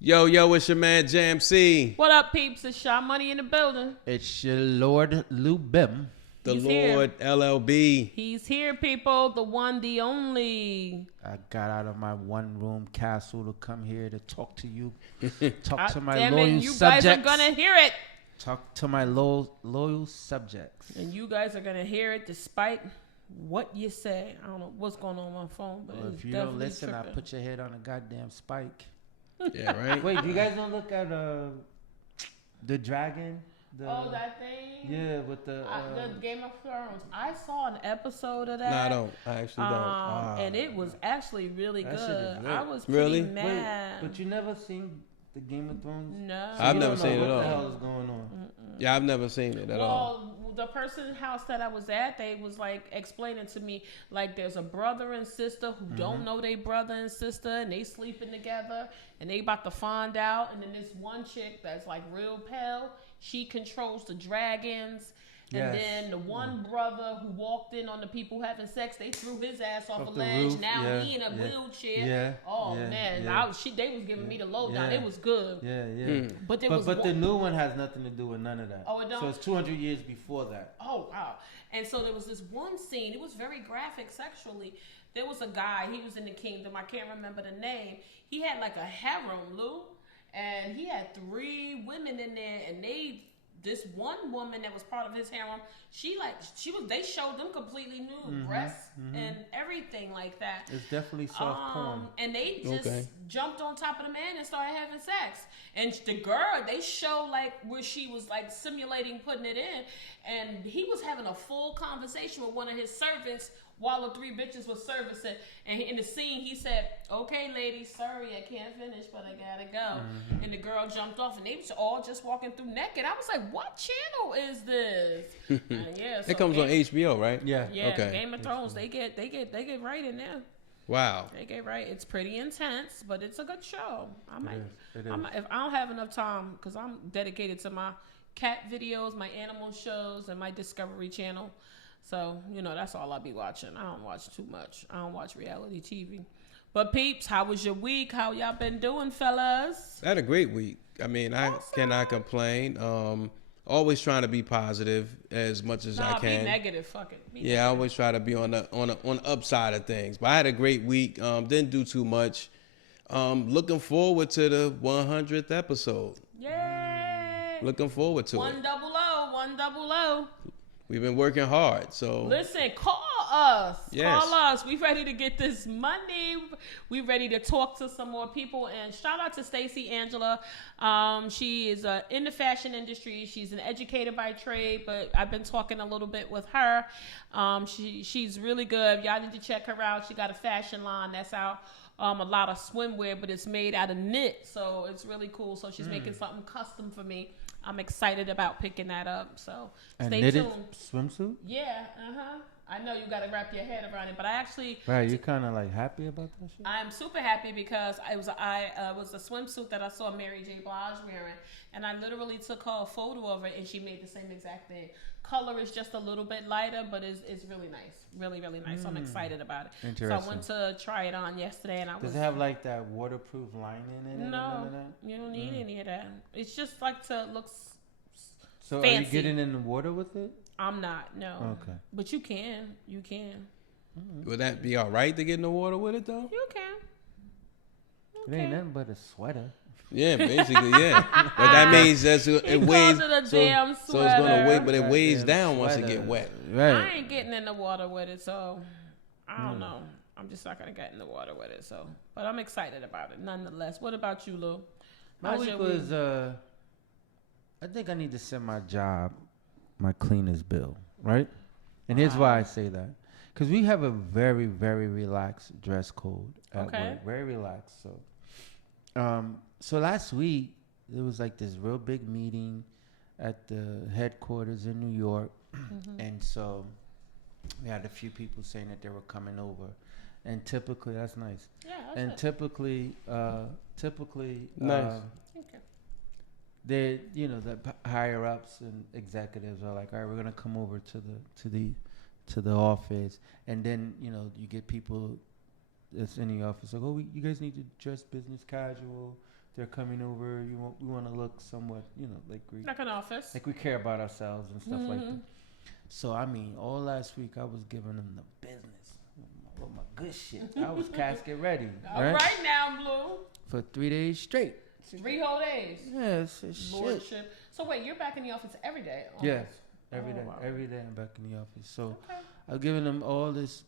Yo, it's your man Jam C. What up, peeps? It's Shaw Money in the building. It's your Lord Lou Bim. The He's Lord here. LLB. He's here, people. The one, the only. I got out of my one-room castle to come here to talk to you. Talk to my Damn loyal it, you subjects. guys are gonna hear it. Talk to my loyal subjects. And you guys are gonna hear it despite what you say. I don't know what's going on my phone, but Well, it's if you definitely don't listen, tripping. I put your head on a goddamn spike. Yeah, right? Wait, you guys don't look at the dragon? That thing? Yeah, with the Game of Thrones. I saw an episode of that. No, I don't. I actually don't. And it was actually really That shit is good. lit. I was Really? pretty mad. But you never seen the Game of Thrones? No. I've You never don't know seen it at what all. the hell is going on? Yeah, I've never seen it at all. Well, the person's house that I was at, they was like explaining to me like there's a brother and sister who don't know they brother and sister, and they sleeping together, and they about to find out. And then this one chick that's like real pale, she controls the dragons. And Yes. then the one brother who walked in on the people having sex, they threw his ass off a the ledge. roof, Now yeah, he in a yeah. wheelchair. Yeah, Oh yeah, man, yeah. they was giving me the lowdown. Yeah. It was good. Yeah. But there But was the one, new one has nothing to do with none of that. Oh, it don't? So it's 200 years before that. Oh, wow. And so there was this one scene. It was very graphic sexually. There was a guy. He was in the kingdom. I can't remember the name. He had like a harem, Lou. And he had 3 women in there. And this one woman that was part of his harem, they showed them completely nude, breasts and everything like that. It's definitely soft porn. And they just jumped on top of the man and started having sex. And the girl, they showed like where she was like simulating putting it in. And he was having a full conversation with one of his servants while the 3 bitches was servicing. And in the scene, he said, "Okay, ladies, sorry, I can't finish, but I gotta go." And the girl jumped off, and they was all just walking through naked. I was like, "What channel is this?" Yeah, so It comes on HBO, right? Yeah. Yeah, Okay. Game of Thrones. They get right in there. Wow. They get right. It's pretty intense, but it's a good show. It is. If I don't have enough time, because I'm dedicated to my cat videos, my animal shows, and my Discovery Channel. So, that's all I'll be watching. I don't watch too much. I don't watch reality TV. But peeps, how was your week? How y'all been doing, fellas? I had a great week. I mean, I cannot complain. Always trying to be positive as much as I can. Be negative. Fuck it. I always try to be on the upside of things. But I had a great week. Didn't do too much. Looking forward to the 100th episode. Yay! Looking forward to it. 100. We've been working hard, so Listen, call us. Yes. Call us. We ready to get this money. We ready to talk to some more people. And shout out to Stacey Angela. She is in the fashion industry. She's an educator by trade, but I've been talking a little bit with her. She's really good. Y'all need to check her out. She got a fashion line that's out. A lot of swimwear, but it's made out of knit, so it's really cool. So she's making something custom for me. I'm excited about picking that up. So stay tuned. Swimsuit? Yeah, I know you got to wrap your head around it, but I actually. Right, you kind of like happy about that shit? I'm super happy because it was a swimsuit that I saw Mary J. Blige wearing, and I literally took her a photo of it, and she made the same exact thing. Color is just a little bit lighter, but it's really nice, really really nice. So I'm excited about it. Interesting. So I went to try it on yesterday, and Does it have like that waterproof lining in it? No, None of that? you don't need any of that. It's just like to look. So fancy. are you getting in the water with it? I'm not, no. Okay. But you can. would that be all right to get in the water with it though? You can. It ain't nothing but a sweater. Yeah, basically, yeah. But that means it weighs. It a So damn it's gonna weigh, sweater. but it weighs Goddamn down once it sweater. get wet. Right. I ain't getting in the water with it, so I don't know. I'm just not gonna get in the water with it, so. But I'm excited about it, nonetheless. What about you, Lou? My How's week your was, I think I need to send my job my cleaner's bill, right? And here's why I say that. Because we have a very, very relaxed dress code at work. Very relaxed. So last week, there was like this real big meeting at the headquarters in New York. And so we had a few people saying that they were coming over. And typically, that's nice. Yeah, And that's typically, Nice. okay. they, the higher ups and executives are like, all right, we're gonna come over to the office, and then you get people that's in the office like, oh, you guys need to dress business casual. they're coming over. We want to look somewhat, Like an office. like we care about ourselves and stuff like that. So I mean, all last week I was giving them the business with my good shit. I was casket ready. All right now, Blue. For 3 days straight. 3 whole days. Yes, it's Lordship. shit. So wait, you're back in the office every day? Almost. Yes, every day. Wow. Every day I'm back in the office. So Okay. I'm giving them all this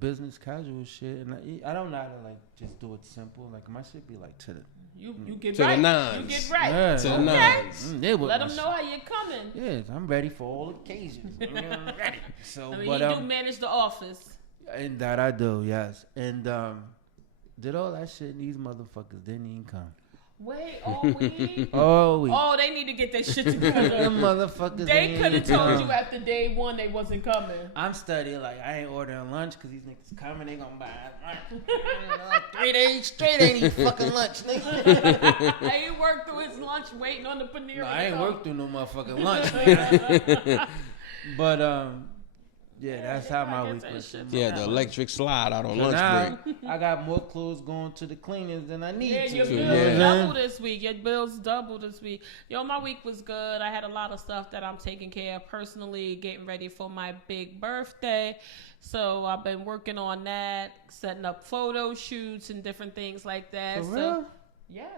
business casual shit, and I don't know how to like just do it simple. Like my shit be like to the You get To the right. nines. You get right. Yeah. To the Okay. nines. Let them know how you're coming. Yes, I'm ready for all occasions. I'm ready. So, I mean, but you do manage the office. and that I do, yes, and did all that shit, and these motherfuckers didn't even come. Wait, all week? Oh, Oh, they need to get their shit the together. motherfuckers. They ain't could have even told come. you after day one they wasn't coming. I'm studying like I ain't ordering lunch because these niggas coming. They gonna buy lunch. 3 days straight ain't eat fucking lunch, nigga. He worked through his lunch waiting on the paneer. No, I ain't worked through no motherfucking lunch, nigga. But yeah, that's how my week was. Yeah, the electric slide out on So lunch now break. I got more clothes going to the cleaners than I need Yeah, to. your too. bills Yeah. doubled this week. Your bills doubled this week. Yo, my week was good. I had a lot of stuff that I'm taking care of personally, getting ready for my big birthday. So I've been working on that, setting up photo shoots and different things like that. For so real? yes.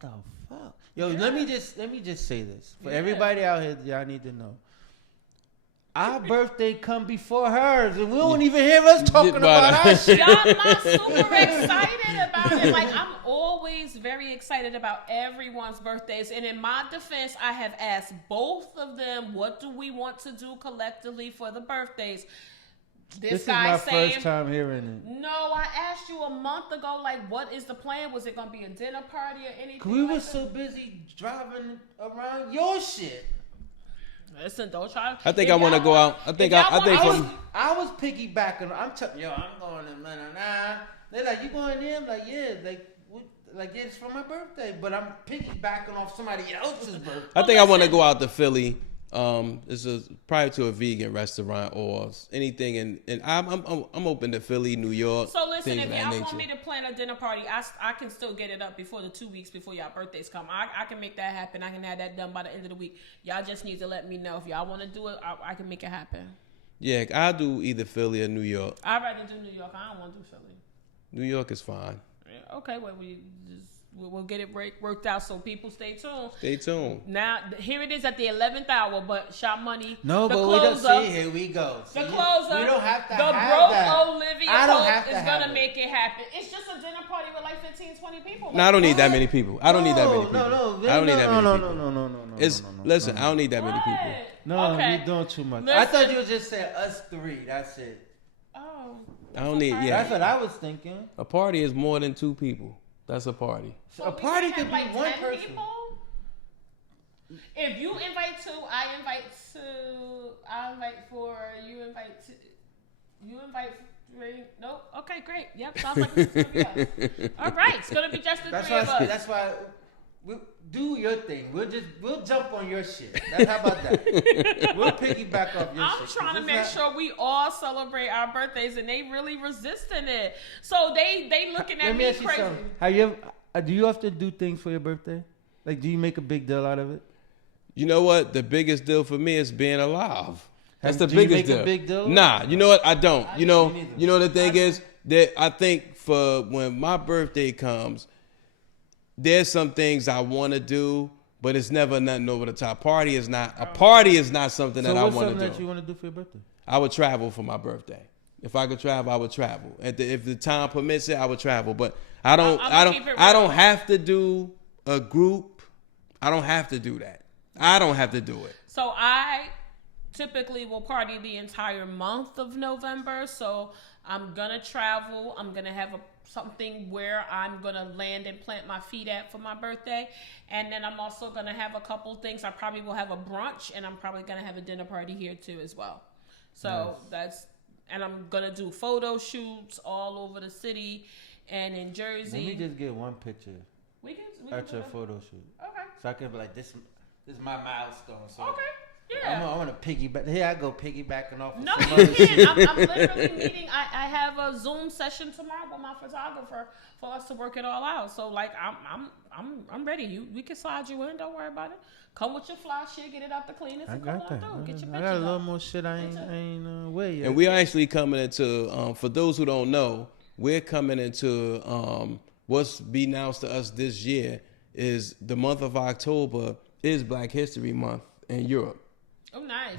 What the fuck? Yo, Yeah. let me just say this for Yeah. everybody out here. Y'all need to know. Our birthday come before hers, and we don't even hear us talking about our shit. Y'all not super excited about it. Like, I'm always very excited about everyone's birthdays. And in my defense, I have asked both of them, what do we want to do collectively for the birthdays? This is guy my saying, first time hearing it. no, I asked you a month ago, like, what is the plan? Was it going to be a dinner party or anything? 'Cause we like were that? so busy driving around your shit. Listen, don't try. I think if I want to y'all go want- out. I think if y'all I think want- from I was piggybacking. I'm telling yo, I'm going to nah. They're like, you going there? I'm like, yeah, yeah, it's for my birthday, but I'm piggybacking off somebody else's birthday. I think I want to go out to Philly. This is probably to a vegan restaurant or anything, and I'm open to Philly, New York. So listen, things if of that y'all nature. want me to plan a dinner party, I can still get it up before the 2 weeks before y'all birthdays come. I can make that happen. I can have that done by the end of the week. Y'all just need to let me know if y'all want to do it. I can make it happen. Yeah, I'll do either Philly or New York. I'd rather do New York. I don't want to do Philly. New York is fine. Yeah, okay, well we'll get it worked out. So people stay tuned. Stay tuned. Now here it is at the 11th hour, but Shop Money. No, the but we don't closer- see. Here we go. The See, closer, we don't have to the have broke that. Olivia I don't Pope have to is have gonna it. make it happen. It's just a dinner party with like 15, 20 people. No, I don't need that What? many people. I don't need that many people. No, I don't need that many people. No. It's listen. I don't need that many people. What? No, Okay. you're doing too much. Listen. I thought you would just say us three. That's it. Oh. I don't need. okay. Yeah, That's what I was thinking. a party is more than 2 people. That's a party. So So a we party can could be have, like, one 10 person. people? If you invite 2, I invite 2. I invite 4. You invite 2. You invite 3. Nope. Okay, great. Yep. Sounds like it's gonna be us. All right. It's gonna be just the That's 3 of why. us. That's why. Do your thing. We'll jump on your shit. How about that? We'll piggyback off your shit. I'm trying to 'cause make it's sure we all celebrate our birthdays, and they really resisting it. So they looking at Let me me ask you crazy. something. Have you ever, do you have to do things for your birthday? Like, do you make a big deal out of it? You know what? The biggest deal for me is being alive. That's the Do you biggest make deal. a big deal? Nah, you know what? I don't. You know, Me neither. you know the thing is that I think for when my birthday comes, there's some things I want to do, but it's never nothing over the top. Party is not something So that I what's want something to that do. you want to do for your birthday? I would travel for my birthday. If I could travel, I would travel. If the time permits it, I would travel. But I don't. I'ma keep it I real. don't have to do a group. I don't have to do that. I don't have to do it. So I typically will party the entire month of November. So I'm gonna travel. I'm gonna have something where I'm gonna land and plant my feet at for my birthday, and then I'm also gonna have a couple things. I probably will have a brunch, and I'm probably gonna have a dinner party here too as well. So and I'm gonna do photo shoots all over the city and in Jersey. Let me just get one picture we can at do your that. photo shoot, Okay. so I can be like, this is my milestone. So Okay. Yeah. I want to piggyback. Here I go piggybacking off. No, some you other can't. shit. I'm literally meeting. I have a Zoom session tomorrow with my photographer for us to work it all out. So like I'm ready. We can slide you in. Don't worry about it. Come with your fly shit. Get it out the cleaners. I And come got on that. through. Get your I pictures got a little up. more shit I ain't way yet. And we're actually coming into, for those who don't know, we're coming into what's being announced to us this year is the month of October is Black History Month in Europe. Oh, nice.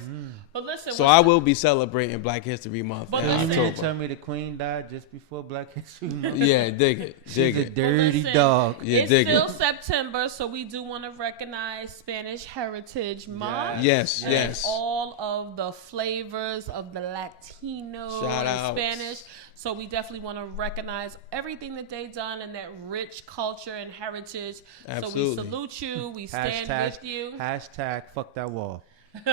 But listen. So I will be celebrating Black History Month But in listen- You mean to October. tell me the Queen died just before Black History Month? Yeah, dig it. Dig She's a it. dirty listen, dog. Yeah, it's dig still it. September, so we do want to recognize Spanish Heritage Month. Yes, And yes. all of the flavors of the Latino Shout and outs. Spanish. So we definitely want to recognize everything that they've done and that rich culture and heritage. Absolutely. So we salute you. We stand with you. Hashtag fuck that wall. So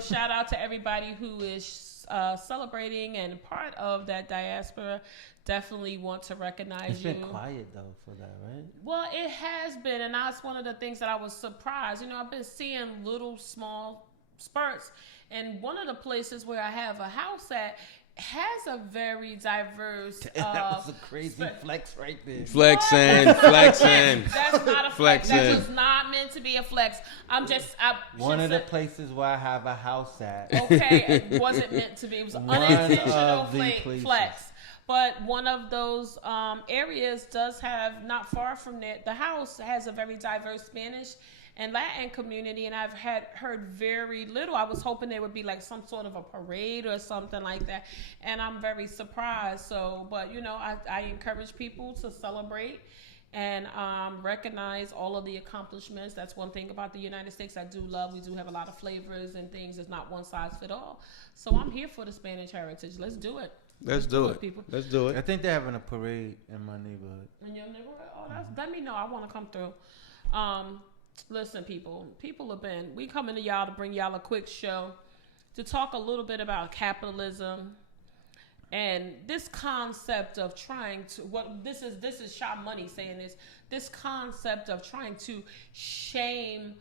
shout out to everybody who is celebrating and part of that diaspora. Definitely want to recognize It's you. been quiet though for that, right? Well, it has been, and that's one of the things that I was surprised. You know, I've been seeing little small spurts, and one of the places where I have a house at has a very diverse. That was a crazy flex right there. Flexing. That's not a flex. That Flexing. was not meant to be a flex. One of the places where I have a house at. Okay, it wasn't meant to be. It was an One unintentional of the places. flex. But one of those areas does have, not far from there, the house has a very diverse Spanish and Latin community, and I've heard very little. I was hoping there would be like some sort of a parade or something like that, and I'm very surprised. So, but you know, I encourage people to celebrate and recognize all of the accomplishments. That's one thing about the United States I do love. We do have a lot of flavors and things. It's not one size fit all. So I'm here for the Spanish heritage. Let's do it. Let's do it. People. Let's do I it. think they're having a parade in my neighborhood. In your neighborhood? Oh, let me know. I want to come through. Listen, people have been, we coming to y'all to bring y'all a quick show to talk a little bit about capitalism and this concept of trying to, this is Sha Money saying this concept of trying to shame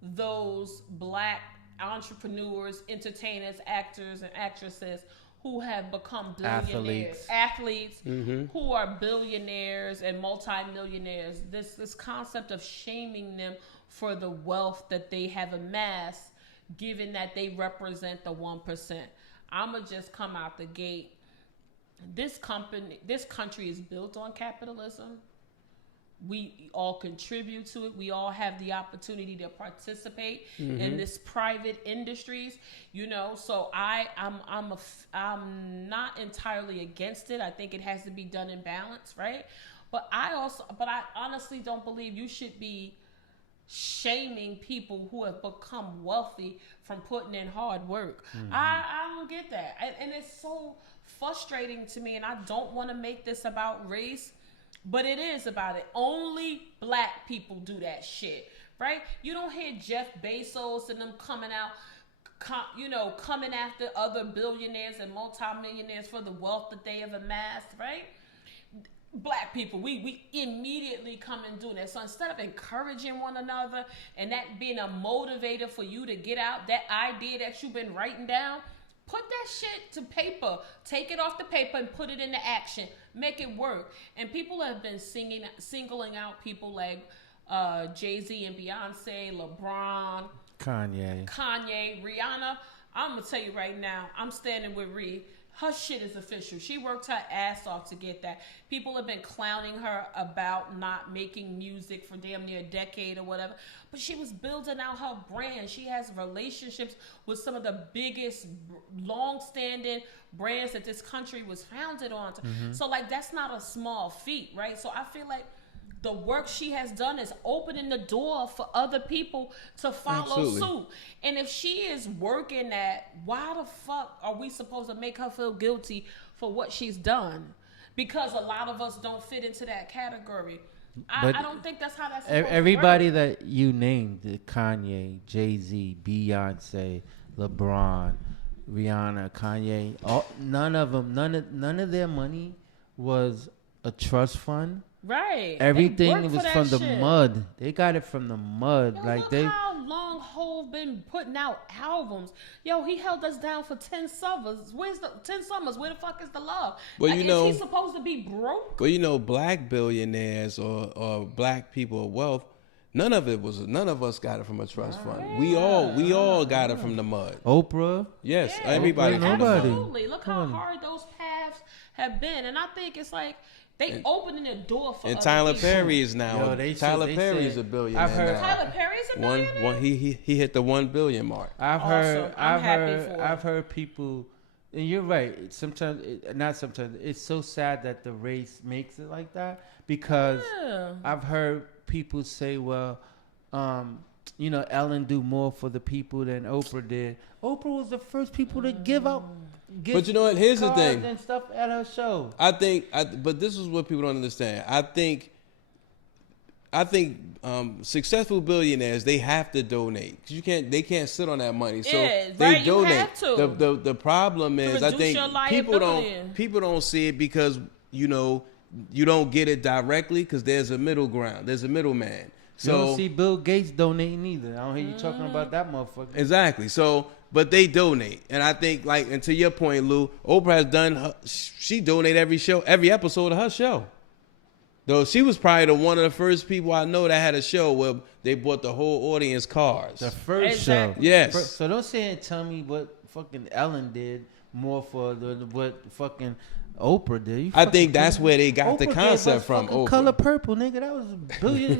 those black entrepreneurs, entertainers, actors, and actresses who have become billionaires, athletes who are billionaires and multimillionaires. This concept of shaming them for the wealth that they have amassed, given that they represent the 1%. I'ma just come out the gate. This country is built on capitalism. We all contribute to it. We all have the opportunity to participate in this private industries, you know. So I'm not entirely against it. I think it has to be done in balance, right? But I honestly don't believe you should be shaming people who have become wealthy from putting in hard work. I don't get that, and it's so frustrating to me. And I don't want to make this about race. But it is about it. Only black people do that shit, right? You don't hear Jeff Bezos and them coming out, coming after other billionaires and multimillionaires for the wealth that they have amassed, right? Black people, we immediately come and do that. So instead of encouraging one another and that being a motivator for you to get out that idea that you've been writing down, put that shit to paper. Take it off the paper and put it into action. Make it work. And people have been singling out people like Jay-Z and Beyonce, LeBron, Kanye, Rihanna. I'm going to tell you right now, I'm standing with Ree. Her shit is official. She worked her ass off to get that. People have been clowning her about not making music for damn near a decade or whatever. But she was building out her brand. She has relationships with some of the biggest, long-standing brands that this country was founded on. So, like, that's not a small feat, right? So I feel like the work she has done is opening the door for other people to follow suit. And if she is working that, why the fuck are we supposed to make her feel guilty for what she's done? Because a lot of us don't fit into that category. I don't think that's how that's supposed everybody to work. that you named, Kanye, Jay-Z, Beyonce, LeBron, Rihanna, Kanye, none of their money was a trust fund. Right. Everything They was worked for from that the shit. mud. They got it from the mud. Yo, like look they how long Hov been putting out albums? Yo, he held us down for 10 summers. Where's the 10 summers? Where the fuck is the love? Well, like, you know, is he supposed to be broke? Well, you know, black billionaires or black people of wealth, none of us got it from a trust fund. We all got it from the mud. Oprah. Yes, Yeah, everybody. nobody. Absolutely. Look how hard those paths have been, and I think it's like they opening the door for. And other Tyler people. Perry is now. Yo, Tyler they Perry's said- a billionaire. I've heard- now. Tyler Perry's a billionaire. One, he hit the 1 billion mark. I've Awesome. heard. I'm I've happy heard. for it. I've heard people. And you're right. Sometimes, not sometimes. It's so sad that the race makes it like that because Yeah. I've heard people say, "Well, you know, Ellen do more for the people than Oprah did." Oprah was the first people to give out. But you know what? Here's the cards thing. and stuff at her show. But this is what people don't understand. I think successful billionaires, they have to donate. 'Cause they can't sit on that money. So Yeah, they right, you donate. have to. The problem is, I reduce think your people liability. don't see it because you don't get it directly because there's a middle ground. There's a middleman. You don't So see Bill Gates donating either. I don't hear you talking about that motherfucker. exactly. So, but they donate, and I think, like, and to your point, Lou, Oprah has done. She donate every episode of her show. Though she was probably one of the first people I know that had a show where they bought the whole audience cars. The first Exactly. show. Yes. So don't say and tell me what fucking Ellen did more for what fucking Oprah did. You I fucking think that's kidding? where they got the Oprah gave concept us from. fucking Oprah. Color Purple, nigga. That was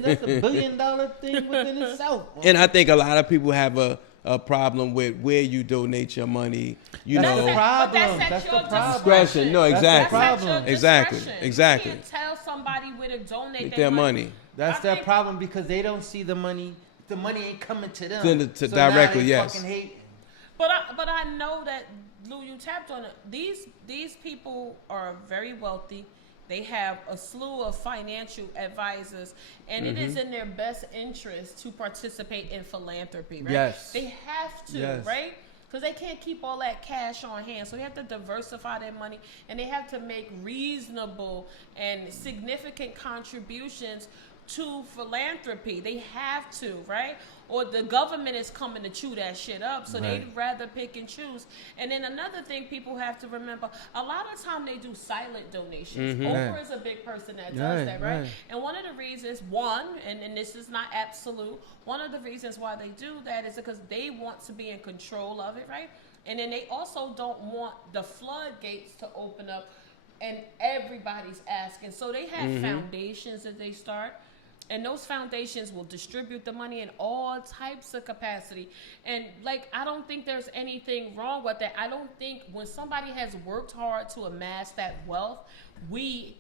that's a $1 billion thing within itself. And I think a lot of people have a problem with where you donate your money. That's the problem. But That's at the your problem. Discretion. No, That's the exactly. problem. That's at your Exactly. discretion. Exactly. You can't tell somebody where to donate Take their money. That's I their think- problem because they don't see the money. The money ain't coming to them. To So now directly, they yes. fucking hate. But I know that, Lou, you tapped on it. These people are very wealthy. They have a slew of financial advisors, and it is in their best interest to participate in philanthropy, right? Yes. They have to, Yes. right? Because they can't keep all that cash on hand. So they have to diversify their money, and they have to make reasonable and significant contributions to philanthropy. They have to, right? Or the government is coming to chew that shit up, so Right. they'd rather pick and choose. And then another thing people have to remember, a lot of time they do silent donations. Oprah is a big person that does that, right? And one of the reasons, and this is not absolute, one of the reasons why they do that is because they want to be in control of it, right? And then they also don't want the floodgates to open up and everybody's asking. So they have foundations that they start. And those foundations will distribute the money in all types of capacity. And like, I don't think there's anything wrong with that. I don't think when somebody has worked hard to amass that wealth, we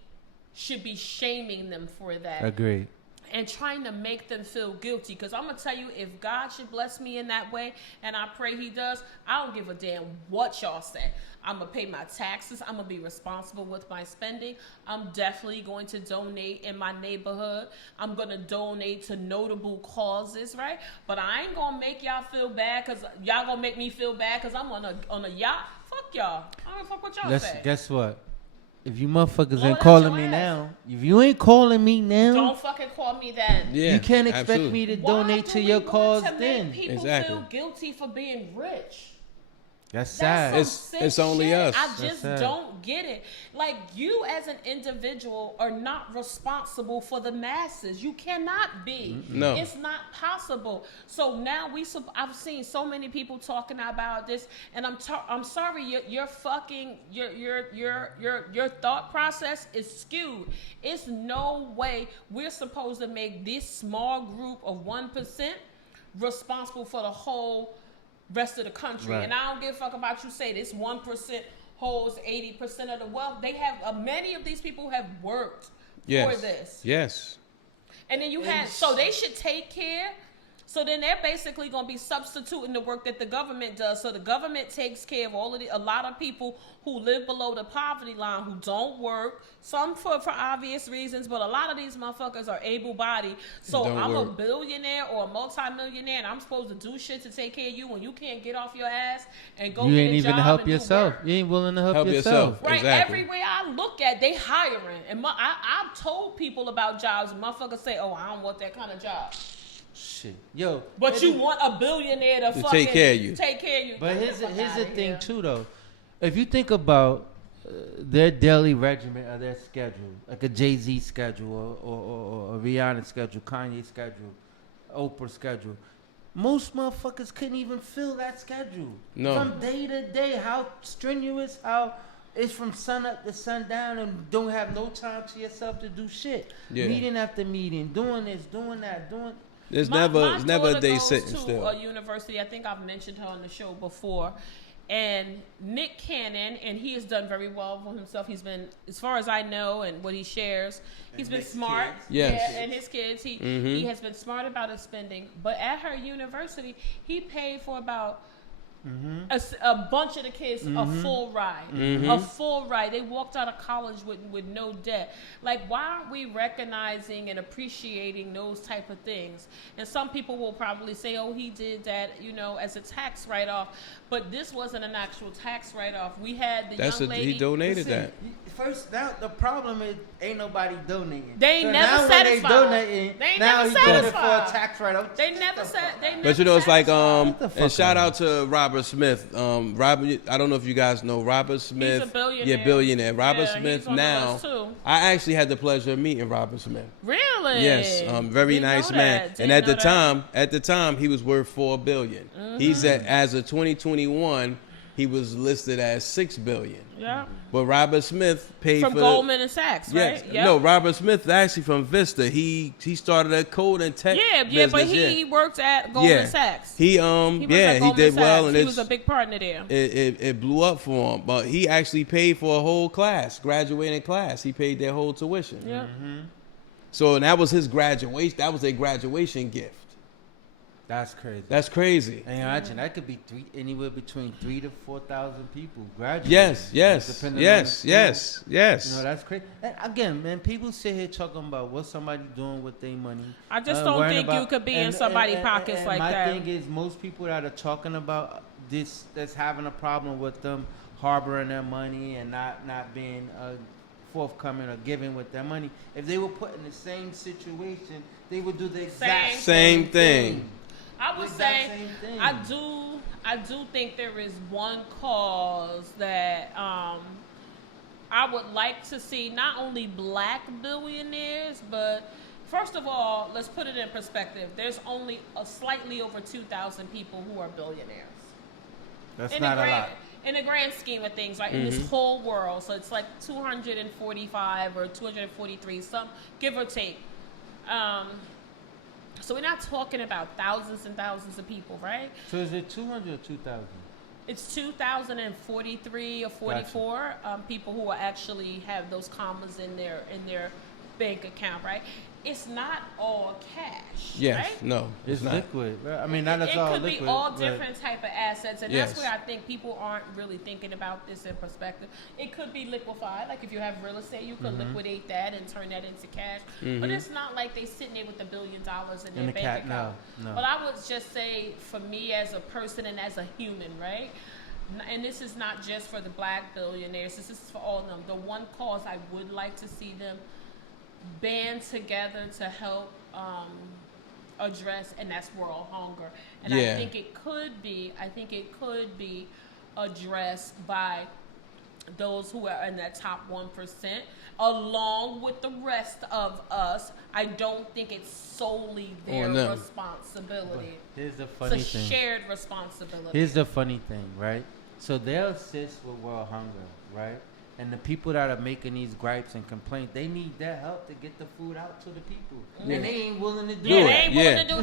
should be shaming them for that. Agreed. And trying to make them feel guilty. Because I'm going to tell you, if God should bless me in that way, and I pray he does, I don't give a damn what y'all say. I'm going to pay my taxes. I'm going to be responsible with my spending. I'm definitely going to donate in my neighborhood. I'm going to donate to notable causes, right? But I ain't going to make y'all feel bad because y'all going to make me feel bad because I'm on a yacht. Fuck y'all. I don't fuck what y'all say. Guess what? If you motherfuckers Blow ain't it out calling your me ass. now, if you ain't calling me now, Don't fucking call me then. Yeah, you can't expect absolutely. me to Why donate do to we your want cause to make then. people Exactly. feel guilty for being rich. That's That's sad. some It's sick only shit. us. I That's just sad. don't get it. Like, you as an individual are not responsible for the masses. You cannot be. No. It's not possible. So now I've seen so many people talking about this, and I'm sorry, your thought process is skewed. It's no way we're supposed to make this small group of 1% responsible for the whole rest of the country. Right. And I don't give a fuck about you say this 1% holds 80% of the wealth. They have many of these people have worked for this. Yes. And then you have, so they should take care. So then they're basically going to be substituting the work that the government does. So the government takes care of a lot of people who live below the poverty line, who don't work, some for obvious reasons, but a lot of these motherfuckers are able-bodied. So Don't I'm work. a billionaire or a multimillionaire, and I'm supposed to do shit to take care of you when you can't get off your ass and go You get ain't a even job to help and do yourself. work. You ain't willing to help Help yourself. yourself. Right, Exactly. everywhere I look at, they hiring. And I've told people about jobs, and motherfuckers say, oh, I don't want that kind of job. Shit, yo. But you want a billionaire to fucking take care of you. Take care of you. But Get here's the fuck the outta thing here. too, though. If you think about their daily regimen or their schedule, like a Jay-Z schedule or a Rihanna schedule, Kanye schedule, Oprah schedule, most motherfuckers couldn't even fill that schedule. No. From day to day, how strenuous, how it's from sun up to sundown, and don't have no time to yourself to do shit. Yeah. Meeting after meeting, doing this, doing that, doing. It's My never a day goes sitting to still. a university. I think I've mentioned her on the show before. And Nick Cannon, and he has done very well for himself. He's been, as far as I know, and what he shares, he's been Nick's smart. kids. Yes. Yeah, and his kids. He has been smart about his spending. But at her university, he paid for about a bunch of the kids a full ride. A full ride. They walked out of college with no debt. Like, why aren't we recognizing and appreciating those type of things? And some people will probably say, oh, he did that, as a tax write-off. But this wasn't an actual tax write-off. We had the young lady. He donated Listen, that. First, now the problem is ain't nobody donating. They ain't so never now satisfied. When they donating, They ain't now never he doing it for a satisfied. tax write-off. They never said. They never But it's like the fuck and shout up. out to Robert Smith. Robert, I don't know if you guys know Robert Smith. He's a billionaire. Yeah, billionaire. Robert Yeah, Smith he's on the now. list too. I actually had the pleasure of meeting Robert Smith. Really? Yes, very Didn't nice know man. that. And Didn't at know the that. time, he was worth $4 billion. He's as of 2021, he was listed as $6 billion. Yeah. But Robert Smith paid From for Goldman and Sachs, Yes. right? Yep. No, Robert Smith actually from Vista. He started a code and tech. Yeah, business, but he worked at Goldman Sachs. He worked at he Goldman did well, Sachs. and he was a big partner there. it blew up for him. But he actually paid for a whole class, graduating class. He paid their whole tuition. Yeah. So and that was his graduation. That was a graduation gift. That's crazy. That's crazy. And imagine that could be anywhere between 3,000 to 4,000 people graduating. Yes. depending on the Yes. school. Yes. Yes. You know, that's crazy. And again, man, people sit here talking about what somebody doing with their money. I just don't worrying think you could be in somebody's pockets and like my that. thing is, most people that are talking about this, that's having a problem with them harboring their money and not being forthcoming or giving with their money, if they were put in the same situation, they would do the exact Same thing. I would Exact say same thing. I do think there is one cause that I would like to see, not only black billionaires, but first of all, let's put it in perspective. There's only slightly over 2,000 people who are billionaires. That's In not the a grand, lot. in the grand scheme of things, right? In this whole world, so it's like 245 or 243, some give or take. So we're not talking about thousands and thousands of people, right? So is it 200 or 2,000? It's 2,043 or 44 people who actually have those commas in their bank account, right? It's not all cash, Yes. right? No. It's not. liquid. Right? I mean, not It as all could liquid. be all but- different type of assets, and Yes. that's where I think people aren't really thinking about this in perspective. It could be liquefied, like if you have real estate, you could liquidate that and turn that into cash. But it's not like they sitting there with $1 billion in their the bank account. no. But I would just say, for me as a person and as a human, right? And this is not just for the black billionaires. This is for all of them. The one cause I would like to see them band together to help address, and that's world hunger. And Yeah. I think it could be addressed by those who are in that top 1%, along with the rest of us. I don't think it's solely their On them. responsibility. Here's the funny It's a thing. shared responsibility. Here's the funny thing, right? So they'll assist with world hunger, right? And the people that are making these gripes and complaints, they need their help to get the food out to the people, and they ain't willing to do Yeah, it. they ain't willing to do the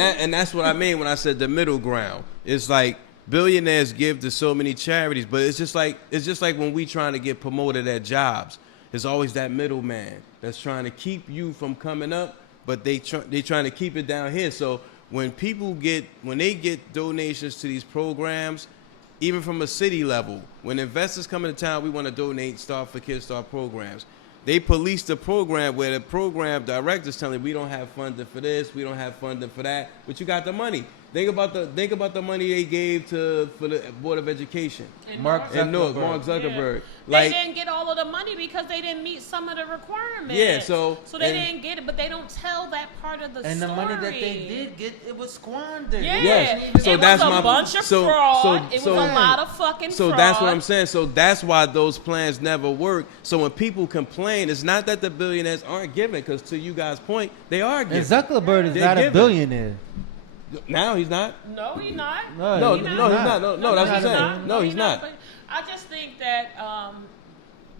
work. and that's what I mean when I said the middle ground. It's like billionaires give to so many charities, but it's just like when we trying to get promoted at jobs. There's always that middleman that's trying to keep you from coming up, but they trying to keep it down here. So when they get donations to these programs, even from a city level, when investors come into town, we want to donate Start for Kids Start programs. They police the program where the program director's telling you, we don't have funding for this, we don't have funding for that, but you got the money. Think about the money they gave for the Board of Education. Mark And North, Zuckerberg. Mark Zuckerberg. Yeah. Like, they didn't get all of the money because they didn't meet some of the requirements. Yeah, so they didn't get it, but they don't tell that part of the And story. the money that they did get, it was squandered. Yeah, Yes. So it that's was a my- bunch of so- fraud. so- It was so- a lot of fucking So fraud. that's what I'm saying. So that's why those plans never work. So when people complain, it's not that the billionaires aren't giving, because to you guys' point, they are And giving. Zuckerberg is They're not a giving. billionaire. Now he's not. No, he's not. No, He's he's not. not. No, that's what I'm he's saying. not. No, he's not. But I just think that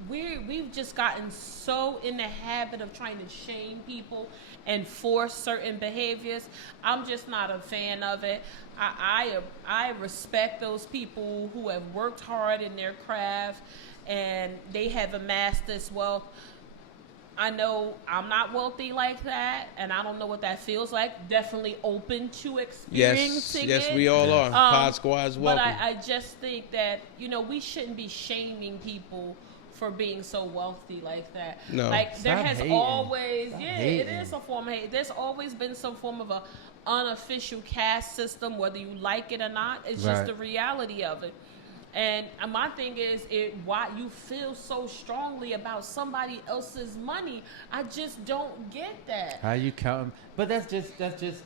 we've just gotten so in the habit of trying to shame people and force certain behaviors. I'm just not a fan of it. I respect those people who have worked hard in their craft and they have amassed this wealth. I know I'm not wealthy like that, and I don't know what that feels like. Definitely open to experiencing Yes, it. we all are. Pod Squad is But welcome. I just think that, we shouldn't be shaming people for being so wealthy like that. No. Like, there Stop has hating. always, Stop it hating. is a form of hate. There's always been some form of a unofficial caste system, whether you like it or not. It's just Right. the reality of it. And my thing is, why you feel so strongly about somebody else's money. I just don't get that. How you counting? But that's just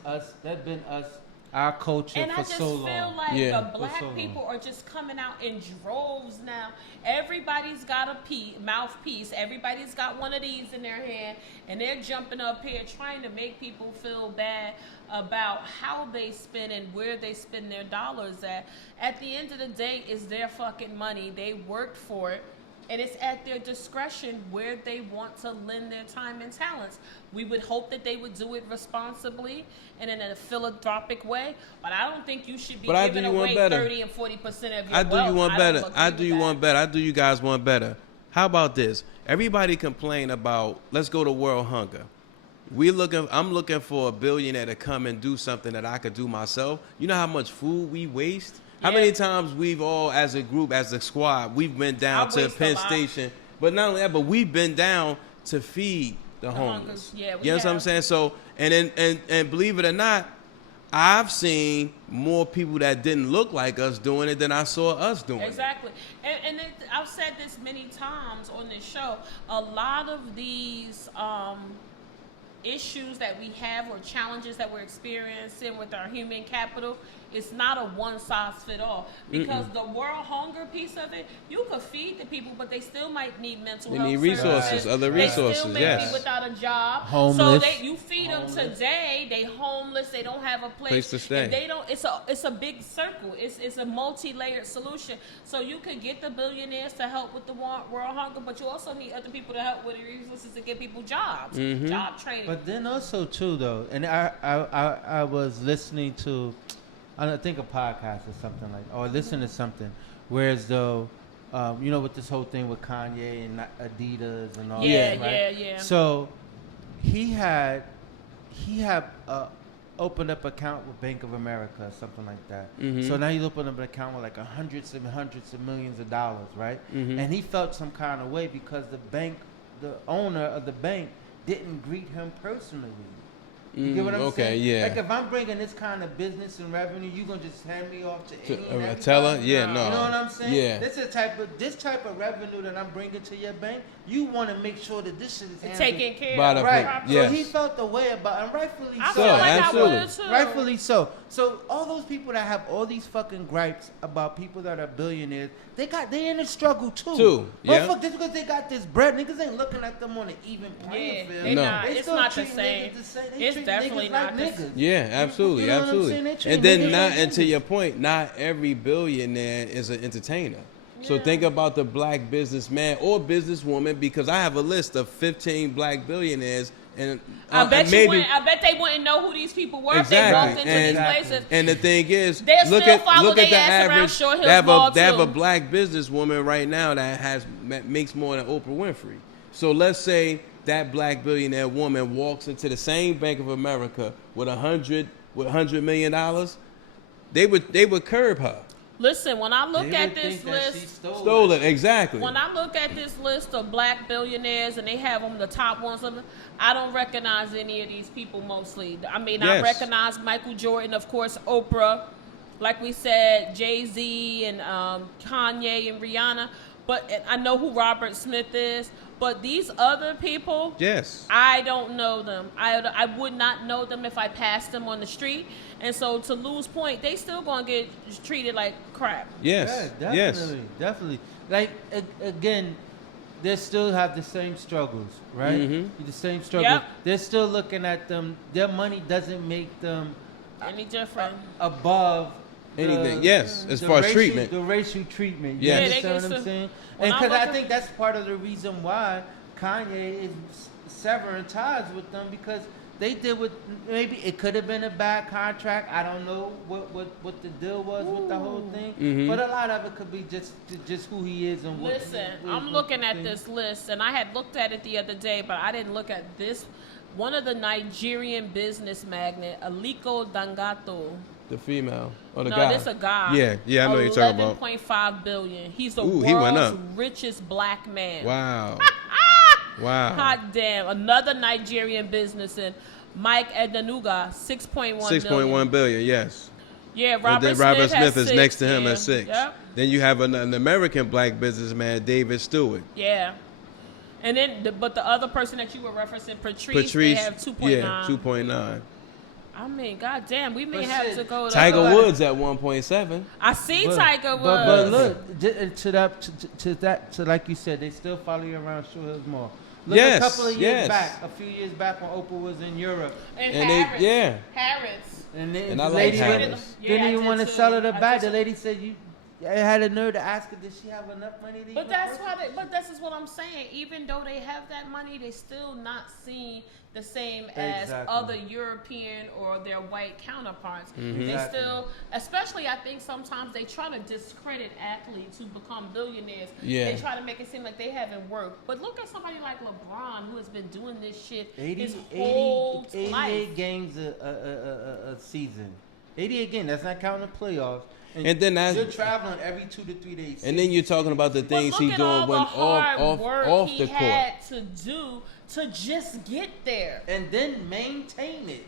us. That's been us, our culture And for I just so feel long. like Yeah. the For black so long. people are just coming out in droves now. Everybody's got a mouthpiece. Everybody's got one of these in their hand, and they're jumping up here trying to make people feel bad about how they spend and where they spend their dollars at. At the end of the day, it's their fucking money. They worked for it. And it's at their discretion where they want to lend their time and talents. We would hope that they would do it responsibly and in a philanthropic way, but I don't think you should be But I do giving you one away better. 30 and 40% of your I do wealth. you one I better. don't I agree do you with one that. better. I do you guys one better. How about this? Everybody complain about, let's go to world hunger. I'm looking for a billionaire to come and do something that I could do myself. You know how much food we waste? How Yeah. many times we've all, as a group, as a squad, we've been down I to waste a Penn lot. Station. But not only that, but we've been down to feed the The homeless. hungers. Yeah, we you know what I'm have. saying? So, and believe it or not, I've seen more people that didn't look like us doing it than I saw us doing it. Exactly. I've said this many times on this show. A lot of these issues that we have or challenges that we're experiencing with our human capital, it's not a one-size-fit-all. Because the world hunger piece of it, you could feed the people, but they still might need mental They health need resources, services. other They resources, still may yes. be without a job. Homeless. So you feed them today, they homeless, they don't have a Place to stay. And they don't. It's a big circle. It's a multi-layered solution. So you could get the billionaires to help with the world hunger, but you also need other people to help with the resources to get people jobs, Mm-hmm. job training. But then also too though, and I was listening to, I think a podcast or something like, or listening to something, whereas though, with this whole thing with Kanye and Adidas and all Yeah, that, right? yeah. So he had opened up account with Bank of America or something like that. Mhm. So now he's opened up an account with like hundreds of millions of dollars, right? Mhm. And he felt some kind of way because the owner of the bank didn't greet him personally. You get what I'm okay, saying? yeah. Like if I'm bringing this kind of business and revenue, you gonna just hand me off to any and a everybody? teller? Yeah, no. You know what I'm saying? Yeah. This type of revenue that I'm bringing to your bank, you want to make sure that this shit is handled Taking care By of the right. pro- properly. yes. So he felt the way about, and rightfully I so. feel like absolutely. I would too. Rightfully so. So all those people that have all these fucking gripes about people that are billionaires, they in a struggle too. Yeah. Motherfucker, just because they got this bread, niggas ain't looking at them on an even Yeah, playing field. they No. not. They It's still not the treat same. niggas the same. They It's treat definitely niggas not like the niggas. Yeah, absolutely, You know what I'm absolutely. saying? They treat And then niggas not, like and to niggas. your point, not every billionaire is an entertainer. So Yeah. think about the black businessman or businesswoman, because I have a list of 15 black billionaires, and I bet maybe I bet they wouldn't know who these people were if they exactly. walked into And, these places. and the thing is, They'll look still at follow look at their the ass around average. Short Hills They have Mall, a they have a too. black businesswoman right now that makes more than Oprah Winfrey. So let's say that black billionaire woman walks into the same Bank of America with $100 million. They would curb her. Listen, when I look They at would this think that she list, Stole it, exactly. when I look at this list of black billionaires and they have them the top ones, I don't recognize any of these people mostly. I mean, I Yes. recognize Michael Jordan, of course, Oprah, like we said, Jay-Z and Kanye and Rihanna. And I know who Robert Smith is. But these other people, Yes. I don't know them. I would not know them if I passed them on the street. And so to lose point, they still going to get treated like crap. Yes. Yeah, Yes. definitely. Like again, they still have the same struggles, right? Mm-hmm. The same struggles. Yep. They're still looking at them. Their money doesn't make them Any different? above Anything. Yes. As the far as racial- treatment. the racial treatment. You Yes. Yeah, they understand get what I'm some- saying? when And I because look I at- think that's part of the reason why Kanye is severing ties with them, because they did what maybe it could have been a bad contract. I don't know what the deal was with the whole thing, Mhm. but a lot of it could be just who he is and what. Listen, what- I'm what looking the at thing- this list, and I had looked at it the other day, but I didn't look at this. One of the Nigerian business magnate, Aliko Dangote. The female or the No, guy. this a guy. Yeah, I know what you're talking about. 11.5 billion. He's the Ooh, he went world's up. richest black man. Wow. Wow. Hot damn. Another Nigerian businessman, Mike Edenuga, 6.1 6.1 billion. Yes. Yeah, And Robert then Robert Smith, Smith is next to him yeah. at 6. Yep. Then you have an American black businessman, David Stewart. Yeah. And then, but the other person that you were referencing, Patrice, they have 2.9. Yeah, 2.9. I mean, goddamn, we may But have shit, to go to Tiger Woods at 1.7. I see But- Tiger Woods. But look, to like you said, they still follow you around Shore Hills Mall. Look, Yes, a couple of years yes. back, a few years back when Oprah was in Europe, and and they- Harrods. yeah. Harrods. and And the I like lady Harrods. didn't, Yeah, didn't I even did want to too. sell her the I bag. did The too. lady said, I had a nerve to ask her, did she have enough money to But even that's purchase why. But this is what I'm saying. Even though they have that money, they still not seen the same as Exactly. other European or their white counterparts. Mm-hmm. They Exactly. still, especially I think sometimes they try to discredit athletes who become billionaires. Yeah. They try to make it seem like they haven't worked. But look at somebody like LeBron who has been doing this shit 80, his 80, whole 88 life. games a season. 88 games, that's not counting the playoffs. And then that's- you're traveling every 2 to 3 days. And then you're talking about the But things look he's at doing all when the hard off work the he court. had to do to just get there. and then maintain it.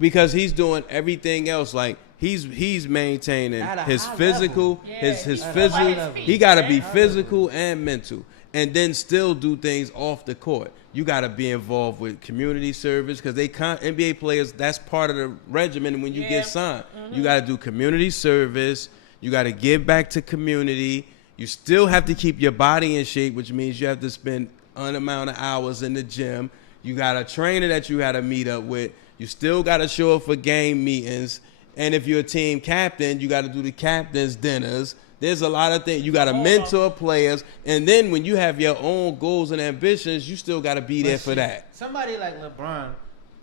Because he's doing everything else. Like he's maintaining At a his high physical, level. Yeah, his he's physical. at his peak, He got to be right? physical and mental, and then still do things off the court. You got to be involved with community service because NBA players. That's part of the regimen when you Yeah. get signed. You got to do community service. You got to give back to community. You still have to keep your body in shape, which means you have to spend an amount of hours in the gym. You got a trainer that you got to meet up with. You still got to show up for game meetings. And if you're a team captain, you got to do the captain's dinners. There's a lot of things. You got to mentor players. And then when you have your own goals and ambitions, you still got to be there But for shit, that. Somebody like LeBron,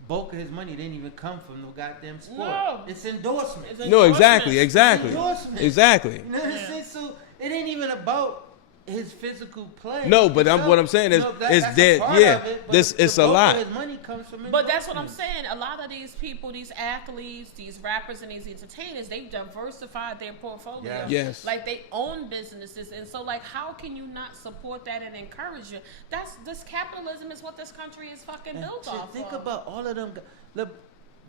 bulk of his money didn't even come from the goddamn sport. No. It's endorsement. It's No, exactly, endorsement. exactly. Endorsement. Exactly. You know what I'm saying? So it ain't even about his physical play. No, but itself. what I'm saying is, that's it's a dead. part Yeah, of it, but this the it's a bulk lot. of his money comes from But that's what I'm endorsement. saying. A lot of these people, these athletes, these rappers, and these entertainers, they've diversified their portfolio. Yeah. Yes. Like they own businesses, and so like, how can you not support that and encourage it? That's this capitalism is what this country is fucking And built shit, off think of. about all of them. Look,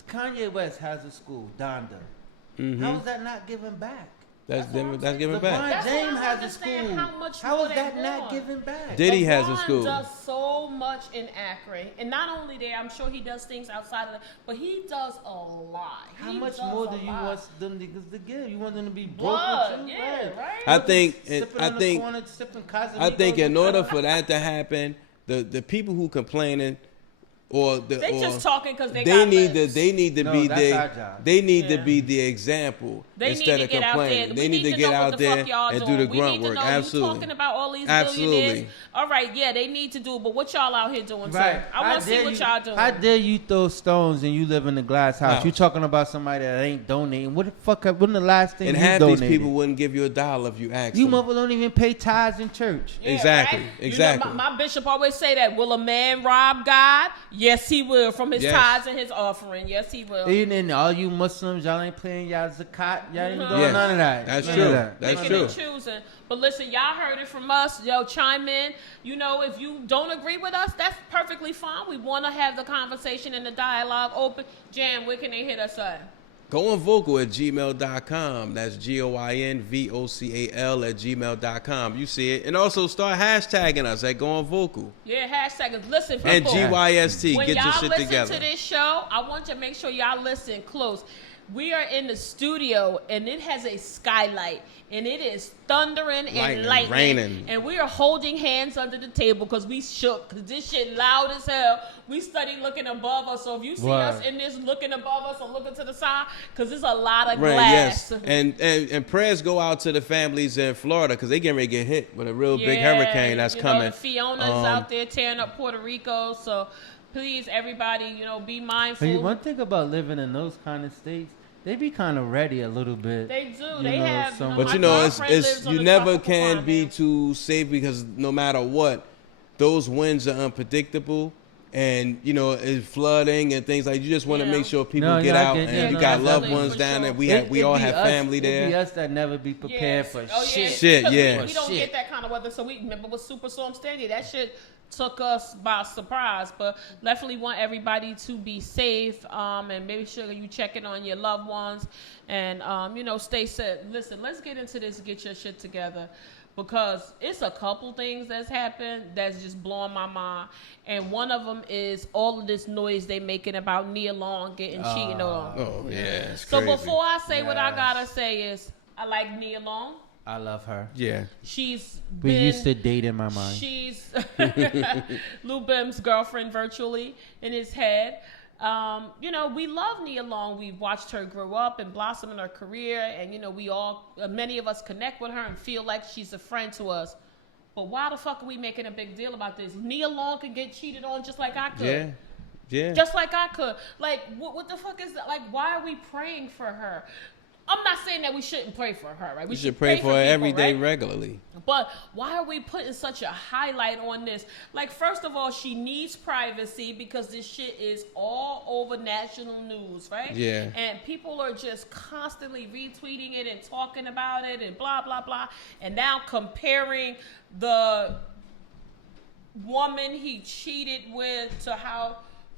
Kanye West has a school, Donda. Mm-hmm. How is that not giving back? That's That's what I'm that's giving LeBron back. That's what I James don't has a understand school. how much How more is they that not want. giving back? Diddy has a LeBron school. does so much in Akron, and not only there, I'm sure he does things outside of it, but he does a lot. How He much does more a do you lot. want them niggas to give? You want them to be broke Blood, with you? yeah, right? I think Sipping I on the think corner, sipping I think in Casamigos. order for that to happen, the people who complaining or the They or just talking because they they got need lips. to they need to No, be that's our job. they need to Yeah. be the example They instead need of to get out there. complaining. We They need to know get what out the there fuck y'all and do doing. the We grunt need to work. know Absolutely. You talking about all these Absolutely. billionaires. All right, yeah, they need to do it, but what y'all out here doing Right. too? I want to see what y'all doing. How dare you throw stones and you live in a glass house? House. You talking about somebody that ain't donating. What the fuck? When the last thing And you half donated? these people wouldn't give you $1 if you asked You them. mother don't even pay tithes in church. Yeah, Exactly, right? exactly. You know, my bishop always say that. Will a man rob God? Yes, he will. From his Yes. tithes and his offering. Yes, he will. And all you Muslims, y'all ain't paying y'all zakat. Y'all ain't doing Yes. none of that. That's None true. of that. That's Picking true. and choosing. But listen, y'all heard it from us. Yo, chime in. You know, if you don't agree with us, that's perfectly fine. We want to have the conversation and the dialogue open. Jam, where can they hit us at? Goinvocal@gmail.com. That's GOINVOCAL@gmail.com. You see it. And also start hashtagging us at Goinvocal. Yeah, hashtag us. Listen, And people. GYST. When Get your y'all shit listen together. to this show, I want you to make sure y'all listen close. We are in the studio, and it has a skylight, and it is thundering and lightning, raining. and we are holding hands under the table because we shook, because this shit loud as hell. We study looking above us, so if you see us in this looking above us or looking to the side, because there's a lot of glass. Yes. And prayers go out to the families in Florida because they getting ready to get hit with a real big hurricane that's coming. The Fiona's out there tearing up Puerto Rico, so please, everybody, be mindful. Hey, one thing about living in those kind of states, they be kind of ready a little bit. They do. You They know, have. some- But my you know, girlfriend lives it's on you the never tropical can farm be here. too safe because no matter what, those winds are unpredictable. And it's flooding and things like. You just want to Yeah. make sure people No, get yeah, I out, get and that. you No, got that's loved definitely ones for down sure. there. We It all be have us- family It there. be us that never be prepared for shit. Shit, 'Cause yeah. We don't Shit. get that kind of weather. So we remember with Superstorm Sandy, that shit took us by surprise. But definitely want everybody to be safe, and make sure you checking on your loved ones, and stay safe. Listen, let's get into this. Get your shit together. Because it's a couple things that's happened that's just blowing my mind. And one of them is all of this noise they making about Nia Long getting cheated on. Oh yeah, it's So crazy. before I say what I Yes. gotta say is, I like Nia Long. I love her. Yeah, She's We been, used to date in my mind. She's Lou Bim's girlfriend virtually in his head. We love Nia Long. We've watched her grow up and blossom in her career, and many of us connect with her and feel like she's a friend to us. But why the fuck are we making a big deal about this? Nia Long could get cheated on just like I could. yeah. Just like I could. Like, what the fuck is that? Like, why are we praying for her? I'm not saying that we shouldn't pray for her, right? We should pray for her people, every day, right? regularly. But why are we putting such a highlight on this? Like, first of all, she needs privacy because this shit is all over national news, right? Yeah. And people are just constantly retweeting it and talking about it and blah, blah, blah. And now comparing the woman he cheated with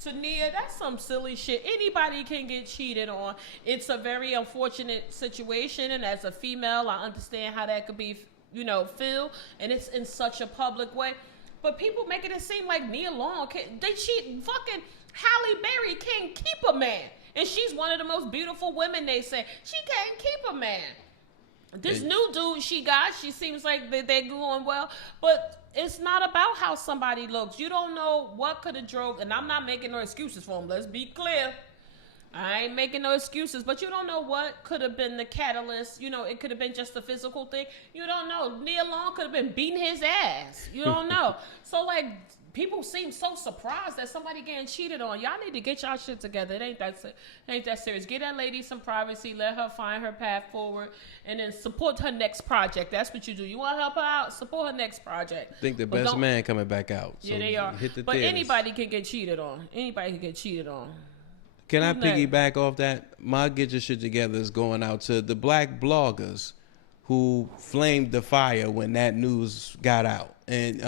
to Nia, that's some silly shit. Anybody can get cheated on. It's a very unfortunate situation, and as a female, I understand how that could be, feel, and it's in such a public way. But people making it seem like Nia Long, they cheat. Fucking Halle Berry can't keep a man, and she's one of the most beautiful women. They say she can't keep a man. This new dude she seems like they're going well, but it's not about how somebody looks. You don't know what could have drove, and I'm not making no excuses for him. Let's be clear. I ain't making no excuses, but you don't know what could have been the catalyst. It could have been just a physical thing. You don't know. Nia Long could have been beating his ass. You don't know. So, people seem so surprised that somebody getting cheated on. Y'all need to get y'all shit together. It ain't that serious. Get that lady some privacy. Let her find her path forward, and then support her next project. That's what you do. You want to help her out? Support her next project. I think the best man coming back out. Yeah, So they are. hit the But theaters. anybody can get cheated on. Anybody can get cheated on. Can I Who's next? piggyback off that? My Get Your Shit Together is going out to the black bloggers who flamed the fire when that news got out. And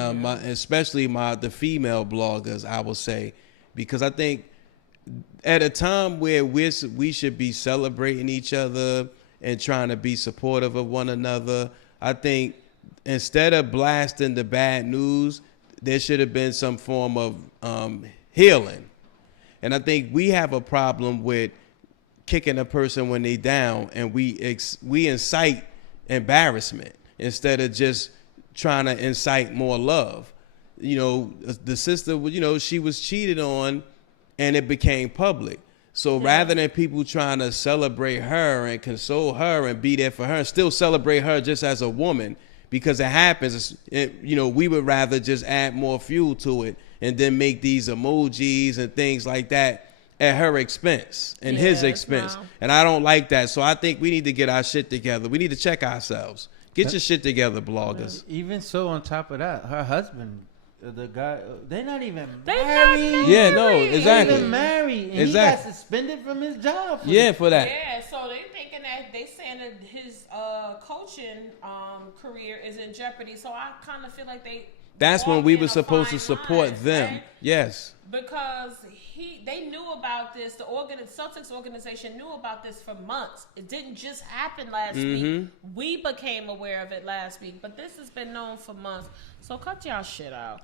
especially the female bloggers, I will say, because I think at a time where we should be celebrating each other and trying to be supportive of one another, I think instead of blasting the bad news, there should have been some form of healing. And I think we have a problem with kicking a person when they down, and we incite embarrassment instead of just trying to incite more love. The sister, she was cheated on, and it became public. So rather than people trying to celebrate her and console her and be there for her, and still celebrate her just as a woman, because it happens, we would rather just add more fuel to it and then make these emojis and things like that at her expense and his expense. No. And I don't like that. So I think we need to get our shit together. We need to check ourselves. Get your shit together, bloggers. Even so, on top of that, her husband the guy, they're not even They not married. Yeah, no, Married. They're exactly. even married, and Exactly. he got suspended from his job. Yeah, for that. Yeah, so they thinking that they saying that his coaching career is in jeopardy. So I kind of feel like That's when walk we in were a supposed to fine support line, them. right? Yes. Because they knew about this. The Celtics organization knew about this for months. It didn't just happen last week. We became aware of it last week, but this has been known for months. So cut y'all shit out.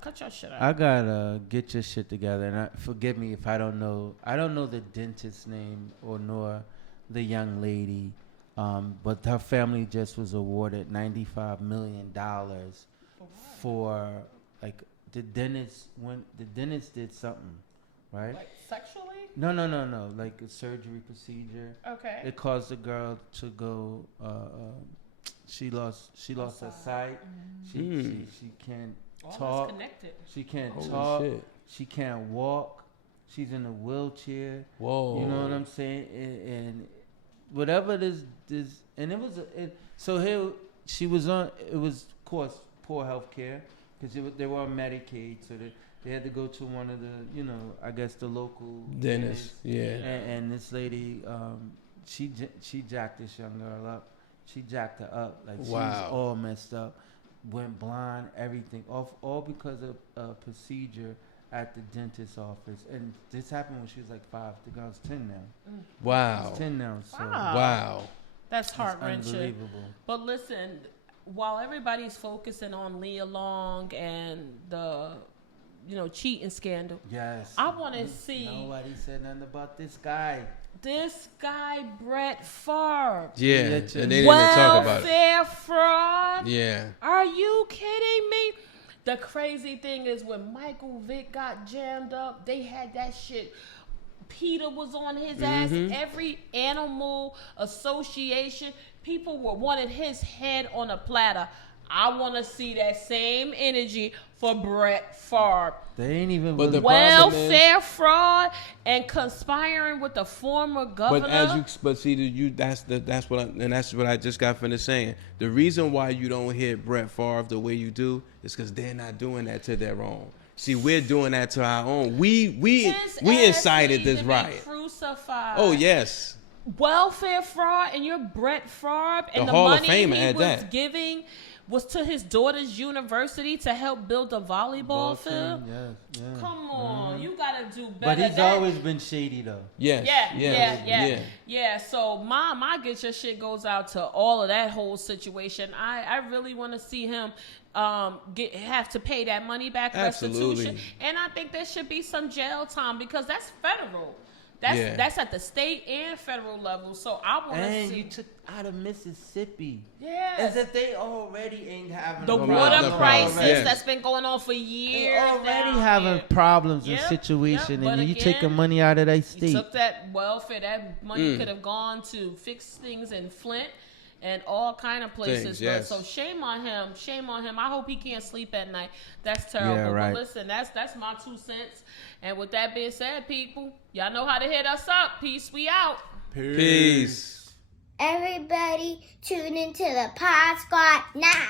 I gotta get your shit together, and forgive me if I don't know. I don't know the dentist's name or nor the young lady, but her family just was awarded $95 million for like the dentist did something, right? Like sexually? No, like a surgery procedure. Okay. It caused the girl to go. She lost her sight. She can't All talk. that's connected. She can't Holy talk. shit. She can't walk. She's in a wheelchair. Whoa. You know what I'm saying? And whatever this, and it was. So here she was on. It was, of course, poor health care because they were on Medicaid, so they had to go to one of the, I guess the local Dentist. Yeah. And this lady, she jacked this young girl up. She jacked her up. Like, she was all messed up. Went blind, everything. All because of a procedure at the dentist's office. And this happened when she was like 5. The girl's 10 now. Wow. She's 10 now. So Wow. That's heart-wrenching. unbelievable. But listen, while everybody's focusing on Leah Long and the, cheating scandal, Yes. I want to see Nobody said nothing about this guy. this guy, Brett Favre. Yeah. And they didn't even talk about it. Welfare fraud? Yeah. Are you kidding me? The crazy thing is when Michael Vick got jammed up, they had that shit. Peter was on his ass. Every animal association, people wanted his head on a platter. I want to see that same energy for Brett Favre. They ain't even. But the problem is- Welfare fraud and conspiring with the former governor. That's what I just got finished saying. The reason why you don't hear Brett Favre the way you do is because they're not doing that to their own. See, we're doing that to our own. We incited this riot. Crucified. Oh yes. Welfare fraud, and you're Brett Favre, and the Hall of money Famer he at was that. giving was to his daughter's university to help build a volleyball field. Yes. Come on, you gotta do better. But he's always been shady though. Yes. Yeah. So my get your shit goes out to all of that whole situation. I really want to see him have to pay that money back, Absolutely. restitution, and I think there should be some jail time because that's federal. That's at the state and federal level. So I want to see. And you took out of Mississippi. Yes. As if they already ain't having The a water problem. crisis Yes. that's been going on for years. They already down having here. problems Yep, and situation, yep, but and you again, taking money out of their You state. took that welfare. That money could have gone to fix things in Flint and all kind of places. Things, yes. But so shame on him. Shame on him. I hope he can't sleep at night. That's terrible. Yeah, right. But listen, that's my 2 cents. And with that being said, people, y'all know how to hit us up. Peace. We out. Peace. Everybody tune into the Pod Squad now.